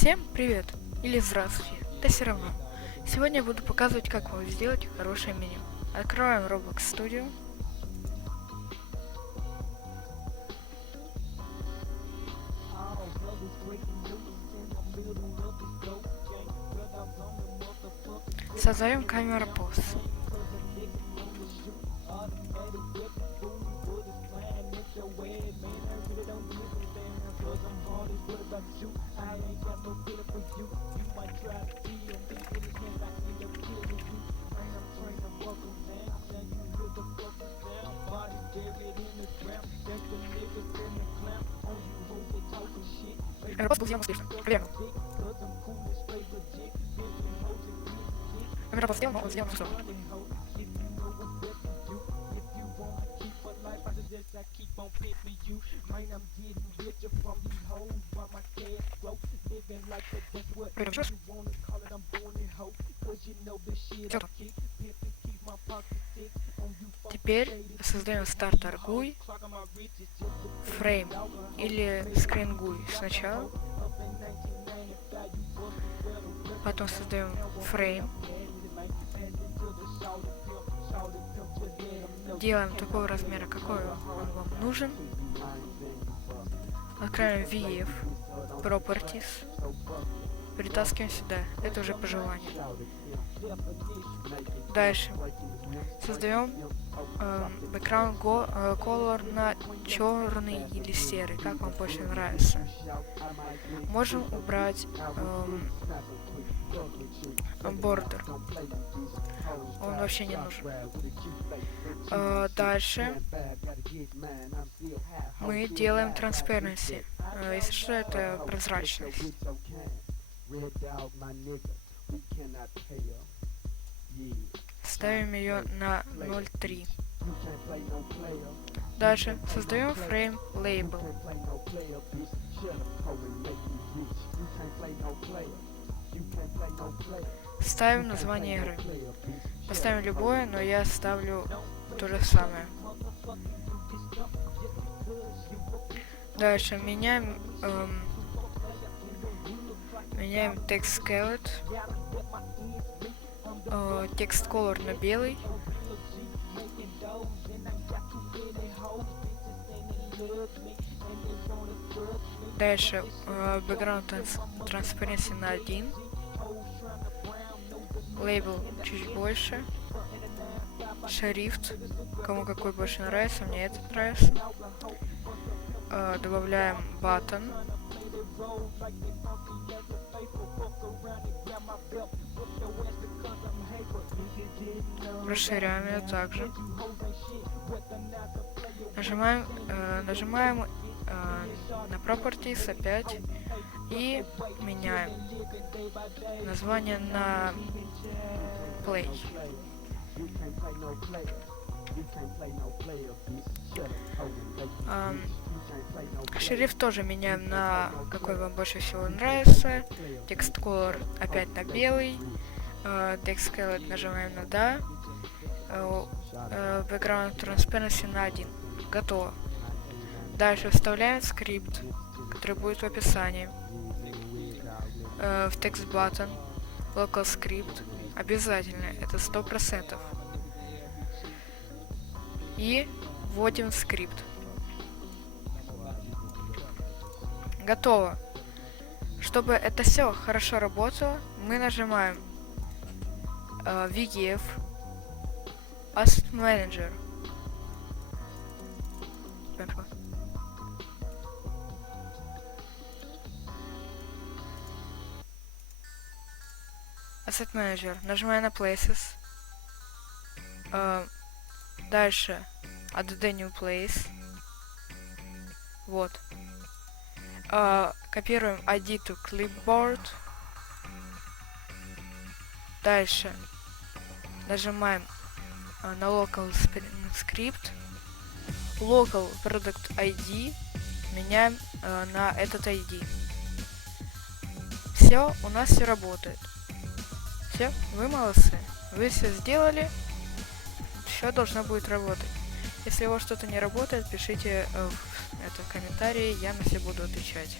Всем привет! Или здравствуйте, да все равно. Сегодня я буду показывать, как вам сделать хорошее меню. Открываем Roblox Studio. Создаем камеру пост. Пост был сделан успешно. Проверим. Камера пост сделан, но он сделан хорошо. Проверим еще раз. Всё. Теперь создаем стартер GUI, frame или screen GUI сначала. Потом создаем frame. Делаем такого размера, какой он вам нужен. Открываем VF, Properties. Перетаскиваем сюда. Это уже по желанию. Дальше. Создаем background color на черный или серый, как вам больше нравится. Можем убрать border. Он вообще не нужен. Дальше мы делаем transparency. Если что, это прозрачность. Ставим ее на 0.3. Дальше создаем frame label. Ставим название игры. Поставим любое, но я ставлю то же самое. Дальше меняем text skeleton, text color на белый. Дальше background transparency на 1. Лейбл чуть больше. Шрифт, кому какой больше нравится, мне этот нравится. Добавляем button. Расширяем ее также. Нажимаем на Properties опять и меняем название на Play. Шрифт тоже меняем на какой вам больше всего нравится. Text color опять на белый. Text skeleton нажимаем на да. Background transparency на 1. Готово. Дальше вставляем скрипт, который будет в описании. В text button. Local script. Обязательно. Это 100%. И вводим скрипт. Готово. Чтобы это все хорошо работало, мы нажимаем VGF, Asset Manager. Asset Manager. Нажимаем на Places. Дальше Add the New Place. Вот. Копируем ID to Clipboard. Дальше нажимаем на Local Script. Local Product ID меняем на этот ID. Все, у нас все работает. Все, вы молодцы. Вы все сделали. Все должно будет работать. Если у вас что-то не работает, пишите в комментарии, я на все буду отвечать.